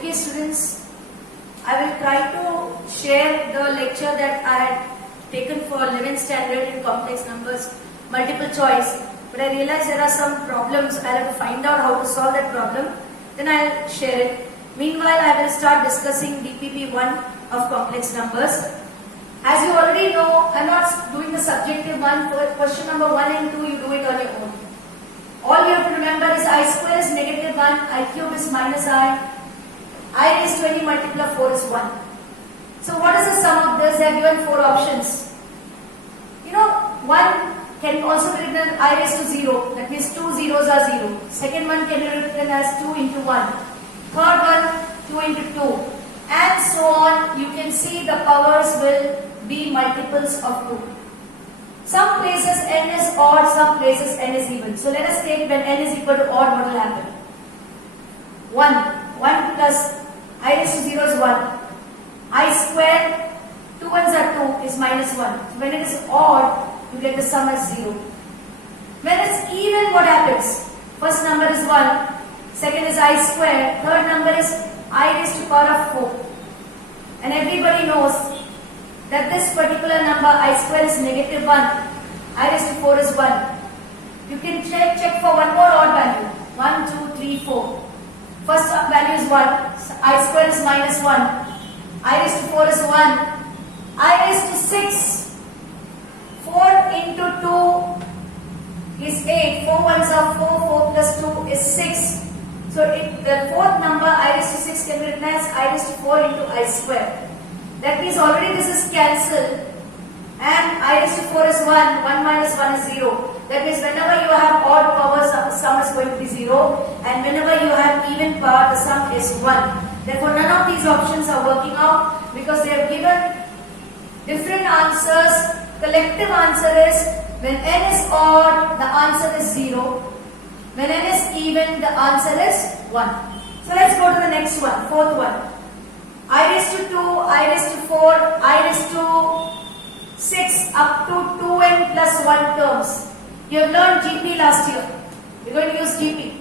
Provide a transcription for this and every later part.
Okay students, I will try to share the lecture that I had taken for 11th standard in complex numbers, multiple choice. But I realized there are some problems. I have to find out how to solve that problem. Then I will share it. Meanwhile, I will start discussing DPP 1 of complex numbers. As you already know, I am not doing the subjective one. For question number 1 and 2, you do it on your own. All you have to remember is I square is negative 1, I cube is minus I raised to any multiple of 4 is 1. So what is the sum of this? They are given 4 options. You know, 1 can also be written as I raised to 0. That means 2 zeros are 0. Second one can be written as 2 into 1. Third one, 2 into 2. And so on. You can see the powers will be multiples of 2. Some places n is odd, some places n is even. So let us take when n is equal to odd, what will happen? 1 plus I raised to 0 is 1. I square, 2 ones are 2 is minus 1. So when it is odd, you get the sum as 0. When it's even, what happens? First number is 1, second is I square, third number is I raised to power of 4. And everybody knows that this particular number I square is negative 1, I raised to 4 is 1. You can check for one more odd value. 1, 2, 3, 4. First value is 1, I square is minus 1, I raised to 4 is 1, I raised to 6, 4 into 2 is 8, 4 ones are 4, 4 plus 2 is 6. So the fourth number I raised to 6 can be written as I raised to 4 into I square. That means already this is cancelled and I raised to 4 is 1, 1 minus 1 is 0. That means whenever you have odd powers, the sum is going to be 0, and whenever you have even power, the sum is 1. Therefore, none of these options are working out because they have given different answers. Collective answer is when n is odd, the answer is 0. When n is even, the answer is 1. So let's go to the next one, fourth one. I raised to 2, I raised to 4, I raised to 6 up to 2n plus 1 terms. You have learned GP last year. We are going to use GP.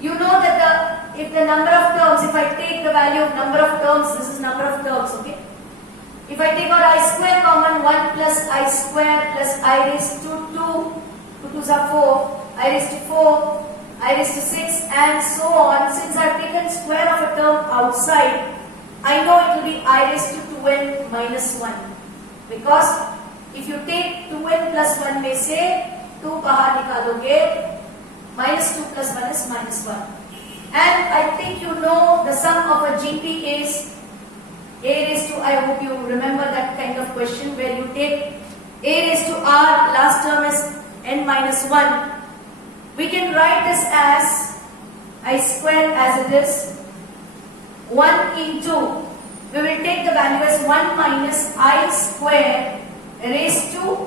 You know that if the number of terms, if I take the value of number of terms, this is number of terms, okay? If I take out I square common, 1 plus I square plus I raised to 2, 2 2s are 4, I raised to 4, I raised to 6 and so on. Since I have taken square of a term outside, I know it will be I raised to 2n minus 1. Because if you take 2n plus 1 में से 2 बाहर निकालोगे, minus 2 plus 1 is minus 1. And I think you know the sum of a GP is a raised to, I hope you remember that kind of question where you take a raised to r, last term is n minus 1. We can write this as I square as it is 1 into, we will take the value as 1 minus I square raised to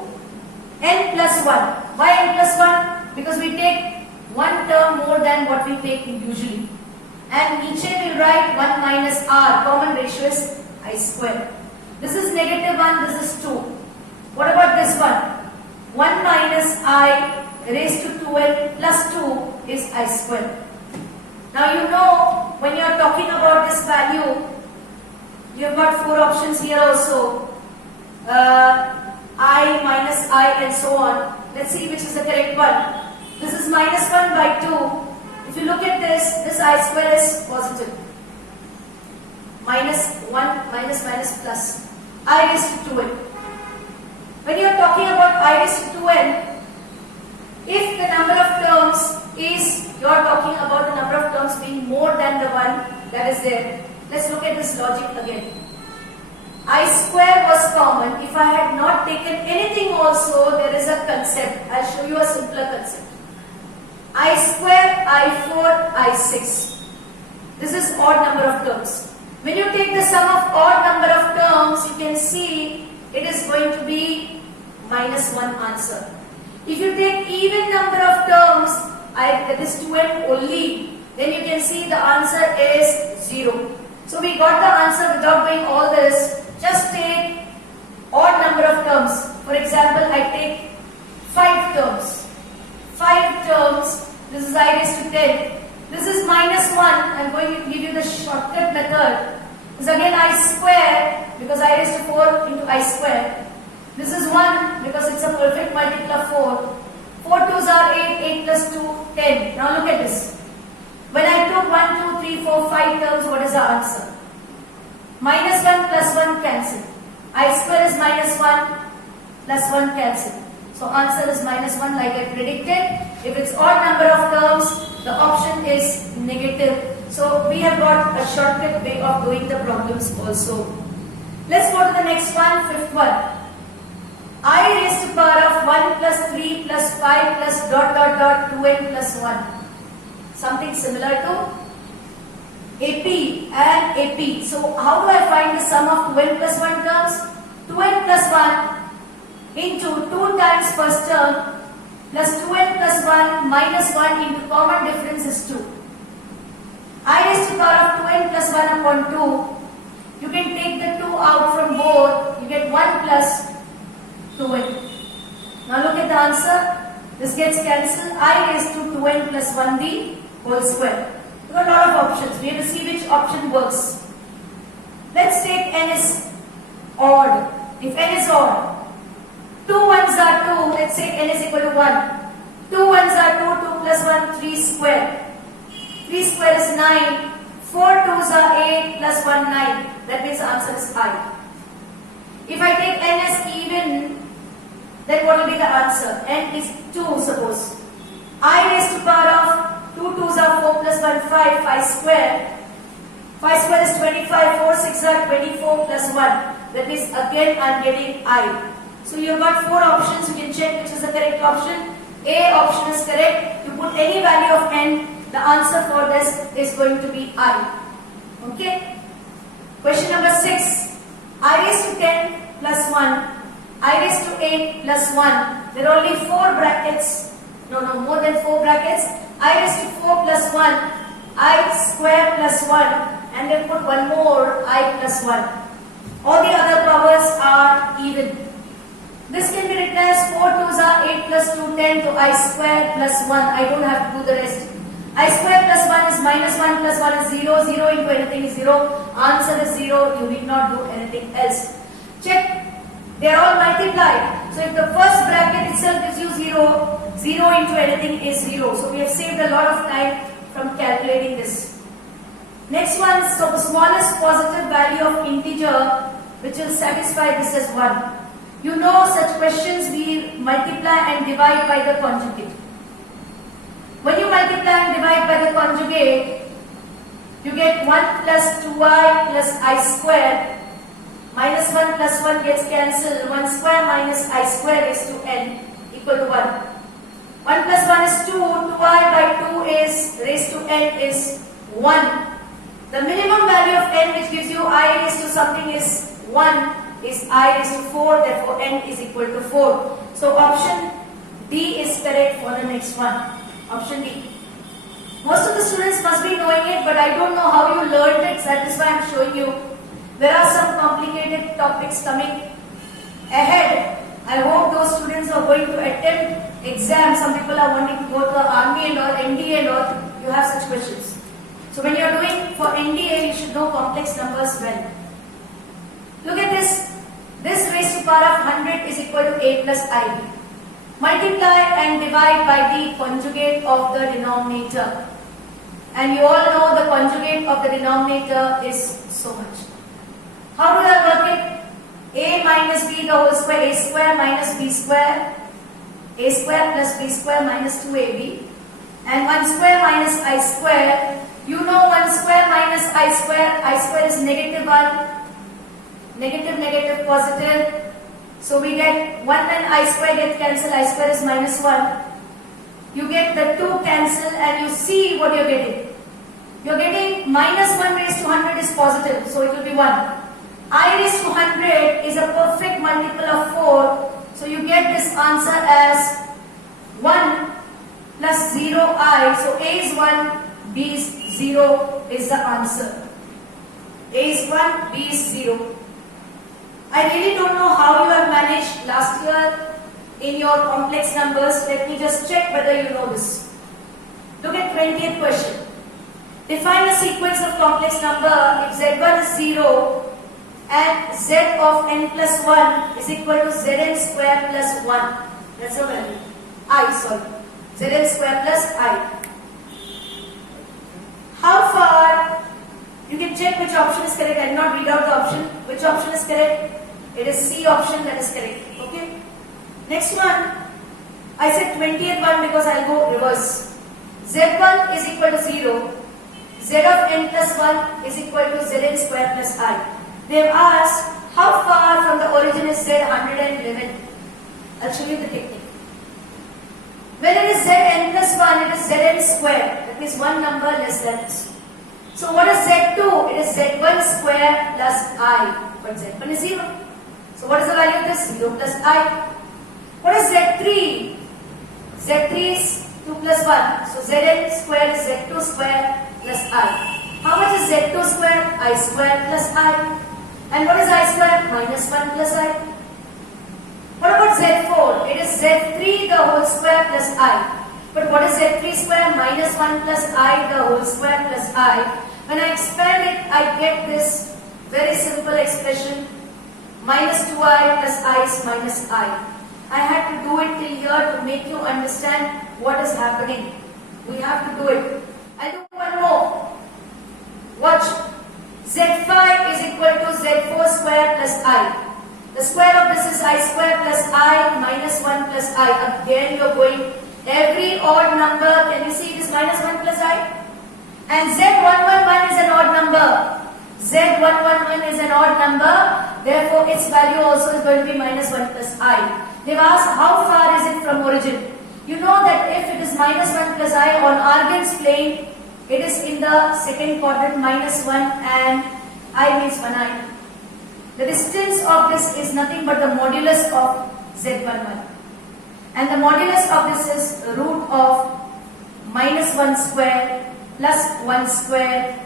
n plus 1. Why n plus 1? Because we take one term more than what we take usually. And each will write 1 minus r, common ratio is I square. This is negative 1, this is 2. What about this one? 1 minus I raised to 2n plus 2 is I square. Now you know when you are talking about this value, you have got 4 options here also. I minus I and so on. Let's see which is the correct one. This is minus 1 by 2. If you look at this I square is positive. Minus 1 minus minus plus. I raised to 2n. When you are talking about I raised to 2n, if the number of terms is, you are talking about the number of terms being more than the one that is there. Let's look at this logic again. I square was common. If I had not taken anything also, there is a concept. I'll show you a simpler concept. I square, I4, I6. This is odd number of terms. When you take the sum of odd number of terms, you can see it is going to be minus 1 answer. If you take even number of terms, that is 2n only, then you can see the answer is 0. So we got the answer without doing all this. Just take odd number of terms. For example, I take 5 terms. 5 terms, this is I raised to 10. This is minus 1. I'm going to give you the shortcut method. This is again I square because I raised to 4 into I square. This is 1 because it's a perfect multiple of 4. 4 2s are 8, 8 plus 2, 10. Now look at this. When I took 1, 2, 3, 4, 5 terms, what is the answer? Minus 1 plus 1 cancel. I square is minus 1 plus 1 cancel. So answer is minus 1 like I predicted. If it's odd number of terms, the option is negative. So we have got a shortcut way of doing the problems also. Let's go to the next one, fifth one. I raised to power of 1 plus 3 plus 5 plus dot dot dot 2n plus 1. Something similar to AP and AP. So how do I find the sum of 2n plus 1 terms? 2n plus 1 into 2 times first term plus 2n plus 1 minus 1 into common difference is 2. I raised to power of 2n plus 1 upon 2. You can take the 2 out from both. You get 1 plus 2n. Now look at the answer. This gets cancelled. I raised to 2n plus 1 the whole square. We got a lot of options. We have to see which option works. Let's take n is odd. If n is odd, 2 1s are 2. Let's say n is equal to 1. 2 1s are 2. 2 plus 1, 3 square. 3 square is 9. 4 2s are 8 plus 1, 9. That means the answer is I. If I take n as even, then what will be the answer? N is 2 suppose. I raised to power of 2 2s are 4 plus 1, 5. 5 square. 5 square is 25. 4 6 are 24 plus 1. That means again I am getting I. So you have got 4 options. You can check which is the correct option. A option is correct. You put any value of n. The answer for this is going to be I. Okay. Question number 6. I raised to 10 plus 1. I raised to 8 plus 1. There are only 4 brackets. No, more than 4 brackets. I raised to 4 plus 1. I square plus 1. And then put one more I plus 1. All the other powers are even. This can be written as 4 2s are 8 plus 2, 10 to I square plus 1. I don't have to do the rest. I square plus 1 is minus 1 plus 1 is 0. 0 into anything is 0. Answer is 0. You need not do anything else. Check. They are all multiplied. So if the first bracket itself gives you 0, 0 into anything is 0. So we have saved a lot of time from calculating this. Next one, so the smallest positive value of integer which will satisfy this as 1. You know such questions we multiply and divide by the conjugate. When you multiply and divide by the conjugate, you get 1 plus 2i plus I square. Minus 1 plus 1 gets cancelled. 1 square minus I square raised to n equal to 1. 1 plus 1 is 2. 2i by 2 is raised to n is 1. The minimum value of n which gives you I raised to something is 1 is I raised to 4. Therefore n is equal to 4. So option D is correct for the next one. Option D. Most of the students must be knowing it, but I don't know how you learned it. That is why I am showing you. There are some complicated topics coming ahead. I hope those students are going to attempt exams. Some people are wanting to go to the army and or NDA and all. You have such questions. So when you are doing for NDA, you should know complex numbers well. Look at this. This raised to power of 100 is equal to a plus ib. Multiply and divide by the conjugate of the denominator. And you all know the conjugate of the denominator is so much. How do I work it? A minus b the whole square, a square minus b square, a square plus b square minus 2ab, and 1 square minus I square. You know 1 square minus I square is negative 1, negative, positive. So we get 1 and I square get cancelled, I square is minus 1. You get the 2 cancel and you see what you're getting. You're getting minus 1 raised to 100 is positive, so it will be 1. I raised to 100 is a perfect multiple of 4. So you get this answer as 1 plus 0i. So A is 1, B is 0 is the answer. A is 1, B is 0. I really don't know how you have managed last year in your complex numbers. Let me just check whether you know this. Look at 20th question. Define a sequence of complex number if z1 is 0 and z of n plus 1 is equal to zn square plus 1. That's the value. Zn square plus I. How far? You can check which option is correct. I will not read out the option. Which option is correct? It is C option that is correct. Okay. Next one. I said 20th one because I will go reverse. Z1 is equal to 0. Z of n plus 1 is equal to Zn square plus I. They have asked how far from the origin is Z 111. I'll show you the technique. When it is Zn plus 1, it is Zn square. That means one number less than this. So what is Z2? It is Z1 square plus I. But Z1 is 0. So what is the value of this? 0 plus I. What is Z3? Z3 is 2 plus 1. So Zn square is Z2 square plus I. How much is Z2 square? I square plus I. And what is I square? Minus 1 plus I. What about Z4? It is Z3 the whole square plus I. But what is Z3 square? Minus 1 plus I the whole square plus I. When I expand it, I get this very simple expression. Minus 2I plus I is minus I. I had to do it till here to make you understand what is happening. We have to do it. I'll do one more. Watch. Z5 is equal to Z4 square plus I. The square of this is I square plus I minus 1 plus I. Again you are going every odd number. Can you see it is minus 1 plus I? And Z111 is an odd number. Z111 is an odd number. Therefore its value also is going to be minus 1 plus I. They've asked how far is it from origin. You know that if it is minus 1 plus I on Argand's plane, it is in the second quadrant minus 1 and I means 1I. The distance of this is nothing but the modulus of Z11. And the modulus of this is root of minus 1 square plus 1 square.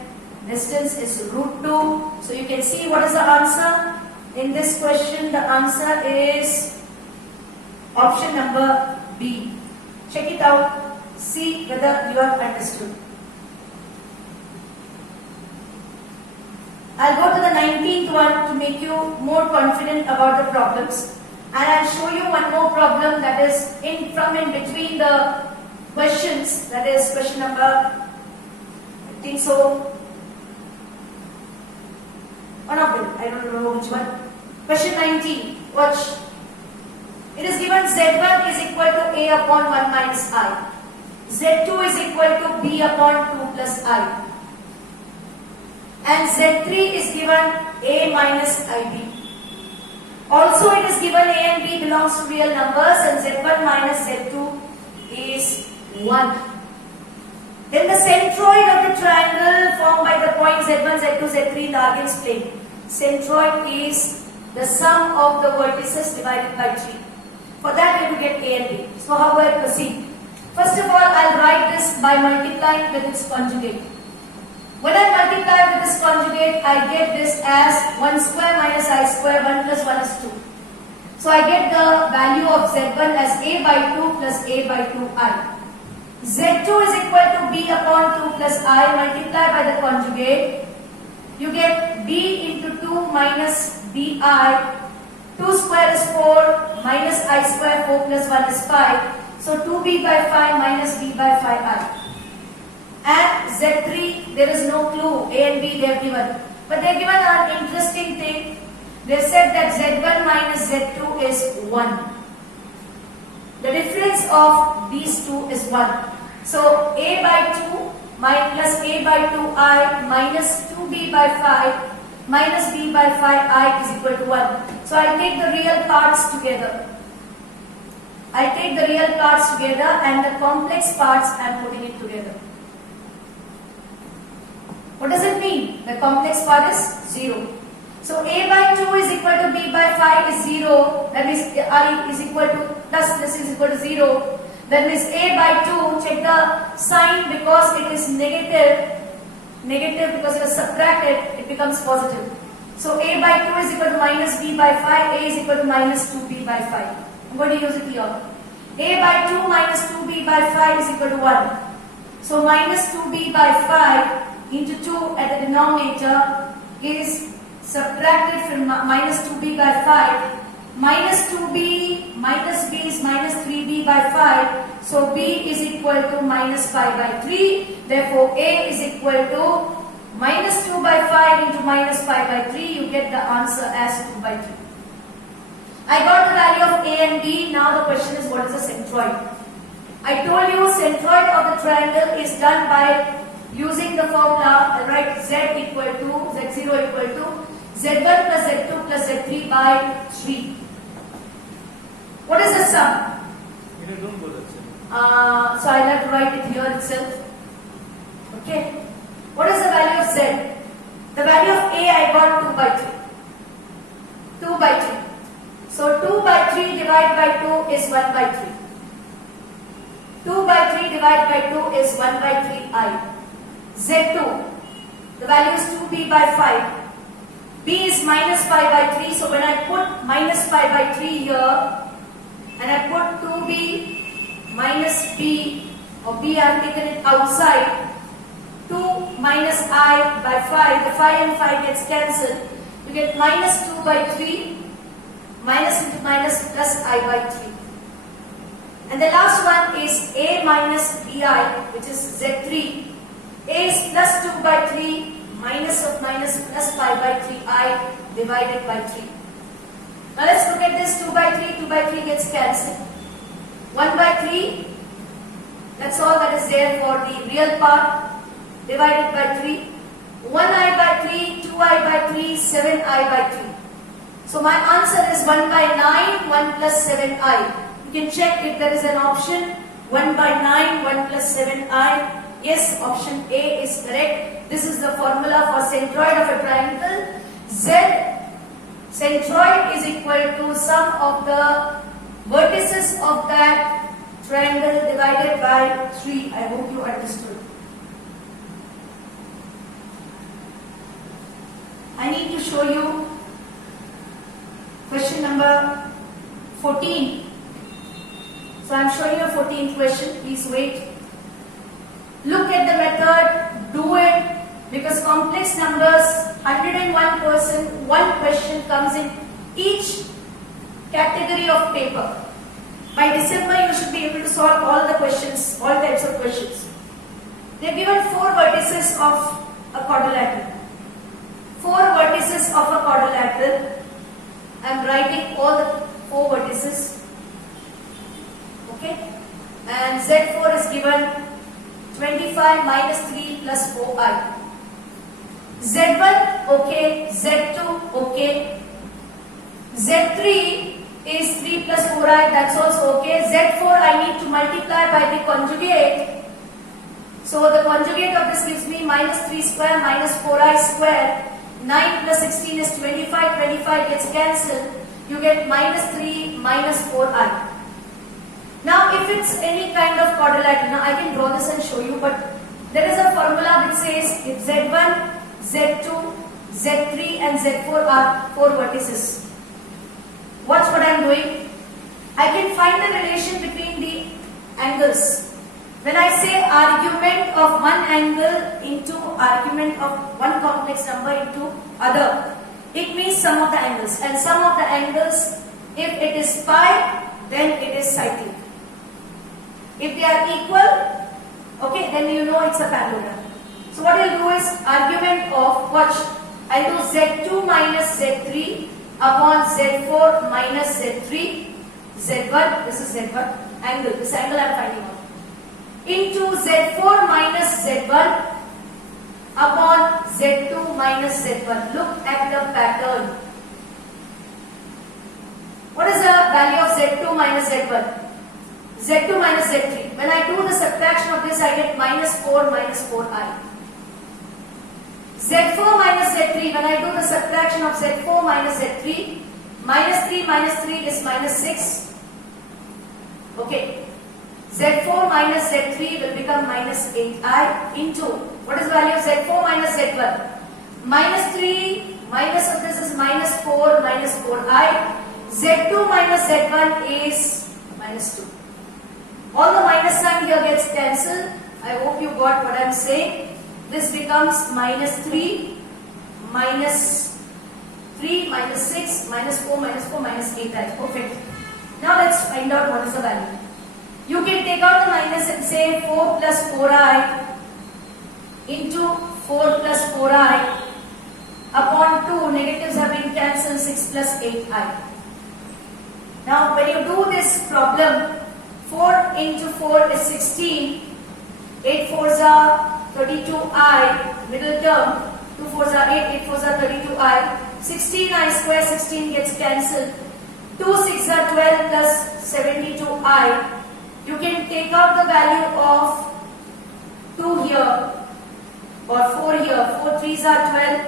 Distance is root 2. So you can see what is the answer. In this question, the answer is option number B. Check it out. See whether you have understood. I'll go to the 19th one to make you more confident about the problems. And I'll show you one more problem that is in between the questions. That is question number, I think so, one of them. I don't know which one. Question 19. Watch. It is given Z1 is equal to A upon 1 minus I. Z2 is equal to B upon 2 plus I. And Z3 is given A minus IB. Also it is given A and B belongs to real numbers and Z1 minus Z2 is 1. Then the centroid of the triangle formed by the points Z1, Z2, Z3 in the Argand's plane. Centroid is the sum of the vertices divided by 3. For that we have to get A and B. So how do I proceed? First of all, I'll write this by multiplying with its conjugate. When I multiply with this conjugate, I get this as 1 square minus I square, 1 plus 1 is 2. So I get the value of Z1 as A by 2 plus A by 2I. Z2 is equal to B upon 2 plus I multiplied by the conjugate. You get B into 2 minus BI. 2 square is 4 minus I square, 4 plus 1 is 5. So 2B by 5 minus B by 5I. And Z3, there is no clue. A and B they have given. But they have given an interesting thing. They said that Z1 minus Z2 is 1. The difference of these two is 1. So A by 2 plus A by 2I minus 2B by 5 minus B by 5I is equal to 1. So I take the real parts together. I take the real parts together and the complex parts I am putting it together. What does it mean? The complex part is 0. So A by 2 is equal to B by 5 is 0. That means I is equal to plus this is equal to 0. That means A by 2, check the sign because it is negative. Negative because it is subtracted, it becomes positive. So A by 2 is equal to minus B by 5. A is equal to minus 2B by 5. I'm going to use it here. A by 2 minus 2B by 5 is equal to 1. So minus 2B by 5 into 2 at the denominator is subtracted from minus 2b by 5. Minus 2b minus b is minus 3b by 5. So b is equal to minus 5 by 3. Therefore a is equal to minus 2 by 5 into minus 5 by 3. You get the answer as 2 by 3. I got the value of a and b. Now the question is, what is the centroid? I told you centroid of the triangle is done by using the formula. I'll write z equal to z0 equal to z1 plus z2 plus z3 by 3. What is the sum? So I'll have to write it here itself. Okay. What is the value of z? The value of a I got 2 by 3. 2 by 3. So 2 by 3 divided by 2 is 1 by 3. 2 by 3 divided by 2 is 1 by 3i. Z2, the value is 2b by 5. B is minus 5 by 3. So when I put minus 5 by 3 here, and I put 2b minus b, or b I have taken it outside, 2 minus I by 5, the 5 and 5 gets cancelled. You get minus 2 by 3, minus into minus plus I by 3. And the last one is a minus bi, which is z3. A is plus 2 by 3, minus of minus plus 5 by 3i divided by 3. Now let's look at this. 2 by 3, 2 by 3 gets cancelled. 1 by 3, that's all that is there for the real part, divided by 3. 1i by 3, 2i by 3, 7i by 3. So my answer is 1 by 9, 1 plus 7i. You can check if there is an option 1 by 9, 1 plus 7i. Yes, option A is correct. This is the formula for centroid of a triangle. Z centroid is equal to sum of the vertices of that triangle divided by 3. I hope you understood. I need to show you question number 14. So I am showing you a 14th question. Please wait. Look at the method, do it, because complex numbers, 101%, one question comes in each category of paper. By December, you should be able to solve all the questions, all types of questions. They are given 4 vertices of a quadrilateral. 4 vertices of a quadrilateral. I am writing all the 4 vertices. Okay? And Z4 is given 25 minus 3 plus 4i. Z1, okay. Z2, okay. Z3 is 3 plus 4i, that's also okay. Z4 I need to multiply by the conjugate. So the conjugate of this gives me minus 3 square minus 4i square. 9 plus 16 is 25, 25 gets cancelled. You get minus 3 minus 4i. Now if it's any kind of quadrilateral, now I can draw this and show you, but there is a formula which says if Z1, Z2, Z3 and Z4 are 4 vertices. Watch what I am doing. I can find the relation between the angles. When I say argument of one angle into argument of one complex number into other, it means sum of the angles. And sum of the angles, if it is pi, then it is cyclic. If they are equal, okay, then you know it's a parallelogram. So what I'll do is argument of, watch, I'll do Z2 minus Z3 upon Z4 minus Z3, Z1, this is Z1, angle, this angle I am finding out, into Z4 minus Z1 upon Z2 minus Z1. Look at the pattern. What is the value of Z2 minus Z1? Z2 minus Z3. When I do the subtraction of this, I get minus 4 minus 4i. Z4 minus Z3, when I do the subtraction of Z4 minus Z3, minus 3 is minus 6. Okay. Z4 minus Z3 will become minus 8i into, what is the value of Z4 minus Z1? Minus 3, minus of this is minus 4, minus 4i. Z2 minus Z1 is minus 2. All the minus sign here gets cancelled. I hope you got what I am saying. this becomes minus 3, minus 3, minus 6, minus 4, minus 4, minus 8i. Perfect. Now let's find out what is the value. You can take out the minus and say 4 plus 4i into 4 plus 4i upon 2. Negatives have been cancelled, 6 plus 8i. Now when you do this problem, 4 into 4 is 16, 8 4s are 32i, middle term, 2 4s are 8, 8 4s are 32i, 16i square, 16 gets cancelled, 2 6 are 12 plus 72i. You can take out the value of 2 here or 4 here, 4 3s are 12,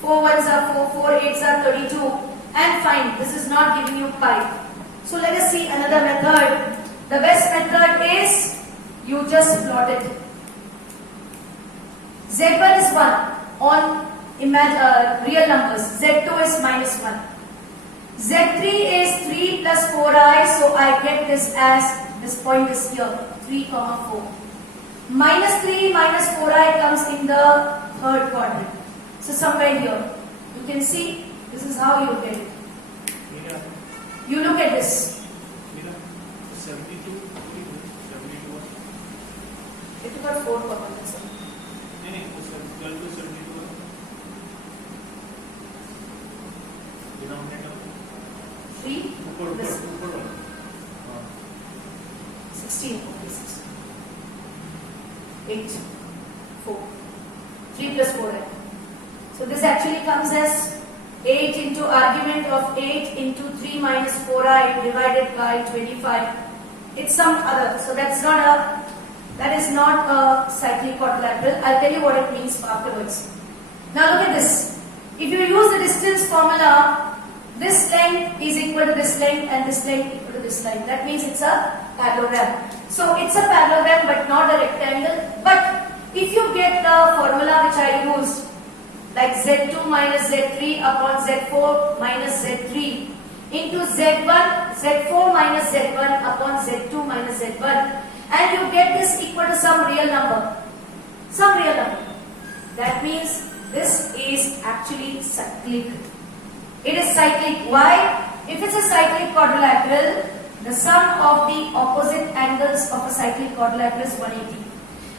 4 1s are 4, 4 8s are 32, and fine, this is not giving you pi. So let us see another method. The best method is you just plot it. Z1 is 1 on real numbers, Z2 is minus 1. Z3 is 3 plus 4i, so I get this as, this point is here, 3, 4. Minus 3 minus 4i comes in the third quadrant. So somewhere here, you can see, this is how you get it. You look at this. 72. It got 4 quadrants. नहीं 12 to 72 denominator 3 ऊपर plus ऊपर 16, 8, 4, 3 plus 4. So this actually comes as 8 into argument of 8 into 3 minus 4i divided by 25. It's some other. So that is not a cyclic quadrilateral. I'll tell you what it means afterwards. Now look at this. If you use the distance formula, this length is equal to this length and this length equal to this length. That means it's a parallelogram. So it's a parallelogram but not a rectangle. But if you get the formula which I used, like Z2 minus Z3 upon Z4 minus Z3 into Z1, Z4 minus Z1 upon Z2 minus Z1, and you get this equal to some real number. Some real number. That means this is actually cyclic. It is cyclic. Why? If it's a cyclic quadrilateral, the sum of the opposite angles of a cyclic quadrilateral is 180.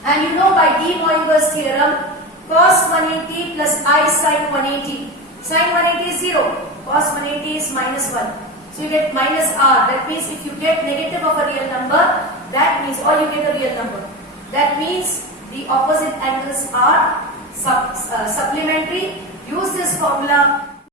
And you know by De Moivre's theorem, cos 180 plus I sin 180. Sin 180 is 0. Cos 180 is minus 1. So you get minus r. That means if you get negative of a real number, that means, or you get a real number, that means the opposite angles are supplementary. Use this formula.